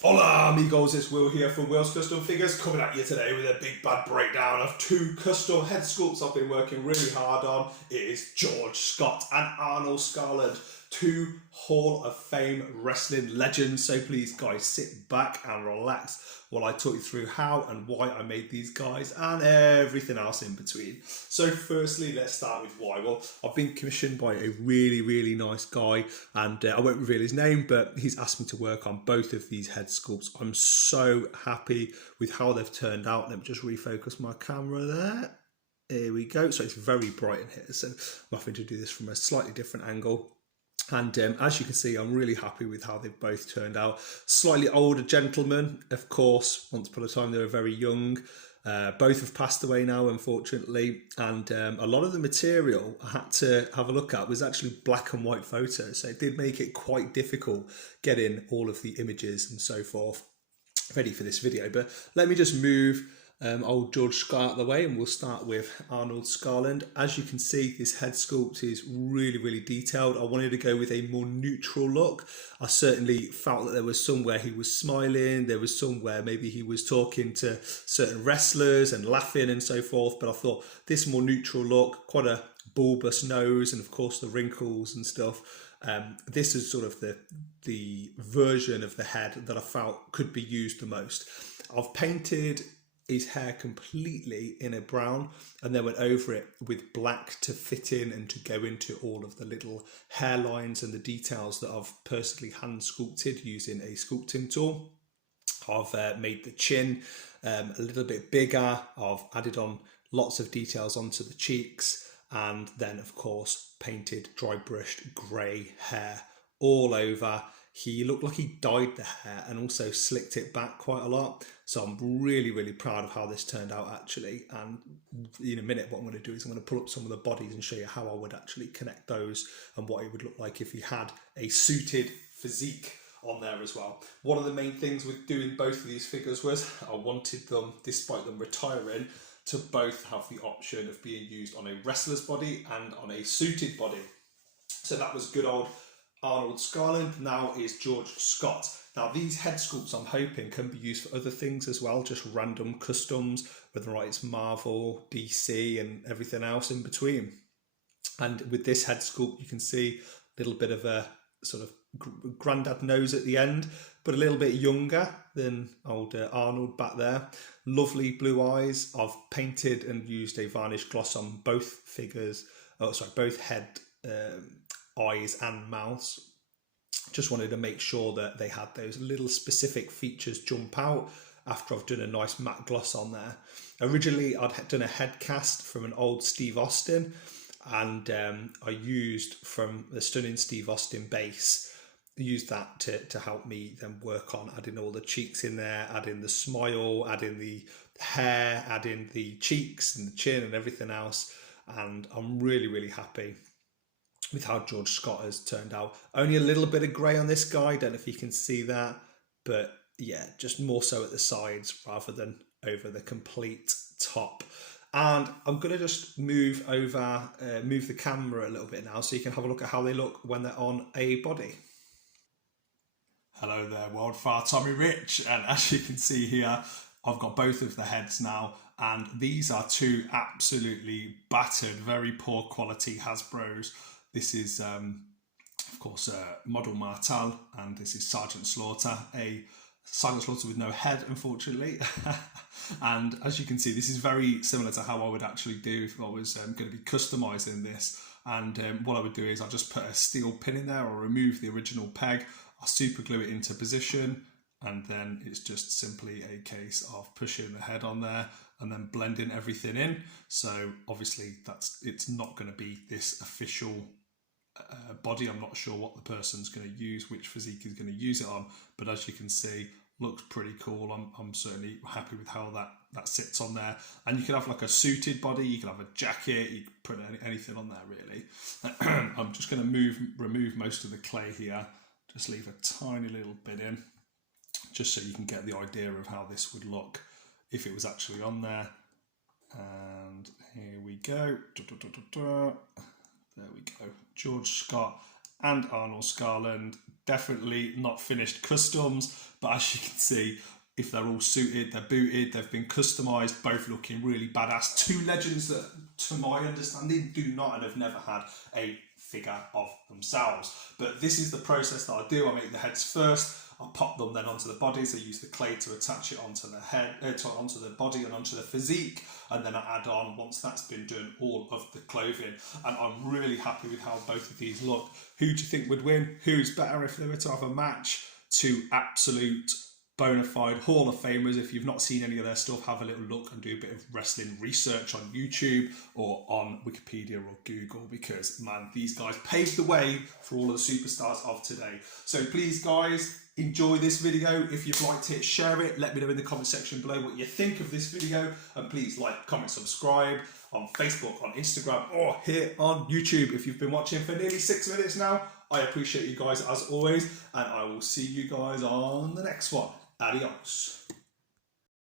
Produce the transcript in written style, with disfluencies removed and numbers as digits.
Hola amigos, it's Will here from Will's Custom Figures, coming at you today with a big bad breakdown of two custom head sculpts I've been working really hard on. It is George Scott and Arnold Skaaland, two Hall of Fame wrestling legends. So please guys, sit back and relax while I talk you through how and why I made these guys and everything else in between. So firstly, let's start with why. Well, I've been commissioned by a really nice guy, and I won't reveal his name, but he's asked me to work on both of these head sculpts. I'm so happy with how they've turned out. Let me just refocus my camera there. Here we go. So it's very bright in here, so I'm having to do this from a slightly different angle. And as you can see, I'm really happy with how they've both turned out. Slightly older gentlemen, of course. Once upon a time, they were very young. Both have passed away now, unfortunately. And a lot of the material I had to have a look at was actually black and white photos. So it did make it quite difficult getting all of the images and so forth ready for this video. But let me just move old George Scott out of the way, and we'll start with Arnold Skaaland. As you can see, this head sculpt is really detailed. I wanted to go with a more neutral look. I certainly felt that there was somewhere he was smiling, there was somewhere maybe he was talking to certain wrestlers and laughing and so forth, but I thought this more neutral look, quite a bulbous nose, and of course the wrinkles and stuff. This is sort of the version of the head that I felt could be used the most. I've painted his hair completely in a brown and then went over it with black to fit in and to go into all of the little hairlines and the details that I've personally hand sculpted using a sculpting tool. I've made the chin a little bit bigger. I've added on lots of details onto the cheeks, and then of course painted dry brushed grey hair all over. He looked like he dyed the hair and also slicked it back quite a lot. So I'm really proud of how this turned out actually. And in a minute, what I'm going to do is I'm going to pull up some of the bodies and show you how I would actually connect those and what it would look like if he had a suited physique on there as well. One of the main things with doing both of these figures was I wanted them, despite them retiring, to both have the option of being used on a wrestler's body and on a suited body. So that was good old Arnold Skaaland. Now is George Scott. Now these head sculpts I'm hoping can be used for other things as well, just random customs, whether it's Marvel, DC and everything else in between. And with this head sculpt you can see a little bit of a sort of granddad nose at the end, but a little bit younger than old Arnold back there. Lovely blue eyes. I've painted and used a varnish gloss on both figures, both head eyes and mouths. Just wanted to make sure that they had those little specific features jump out after I've done a nice matte gloss on there. Originally I'd done a head cast from an old Steve Austin, and I used from the stunning Steve Austin base, used that to help me then work on adding all the cheeks in there, adding the smile, adding the hair, adding the cheeks and the chin and everything else. And I'm really happy with how George Scott has turned out. Only a little bit of grey on this guy, don't know if you can see that, but yeah, just more so at the sides rather than over the complete top. And I'm going to just move the camera a little bit now so you can have a look at how they look when they're on a body. Hello there, world, far Tommy Rich, and as you can see here, I've got both of the heads now, and these are two absolutely battered, very poor quality Hasbros. This is, of course, model Mattel, and this is Sergeant Slaughter, a Sergeant Slaughter with no head, unfortunately. And as you can see, this is very similar to how I would actually do if I was going to be customizing this. And what I would do is I'll just put a steel pin in there, or remove the original peg, I'll super glue it into position, and then it's just simply a case of pushing the head on there and then blending everything in. So obviously it's not going to be this official body. I'm not sure what the person's going to use, which physique is going to use it on, but as you can see, looks pretty cool. I'm certainly happy with how that sits on there. And you can have like a suited body, you can have a jacket, you can put anything on there really. I'm just going to remove most of the clay here, just leave a tiny little bit in, just so you can get the idea of how this would look if it was actually on there. And here we go. There we go. George Scott and Arnold Skaaland. Definitely not finished customs, but as you can see, if they're all suited, they're booted, they've been customised, both looking really badass. Two legends that, to my understanding, do not and have never had a figure of themselves. But this is the process that I do. I make the heads first, I pop them then onto the bodies. I use the clay to attach it onto the head, onto the body and onto the physique, and then I add on, once that's been done, all of the clothing. And I'm really happy with how both of these look. Who do you think would win? Who's better if they were to have a match? Two absolute bona fide Hall of Famers. If you've not seen any of their stuff, have a little look and do a bit of wrestling research on YouTube or on Wikipedia or Google, because man, these guys paved the way for all of the superstars of today. So please guys, enjoy this video. If you've liked it, share it. Let me know in the comment section below what you think of this video, and please like, comment, subscribe on Facebook, on Instagram, or here on YouTube. If you've been watching for nearly 6 minutes now, I appreciate you guys as always, and I will see you guys on the next one. Adios.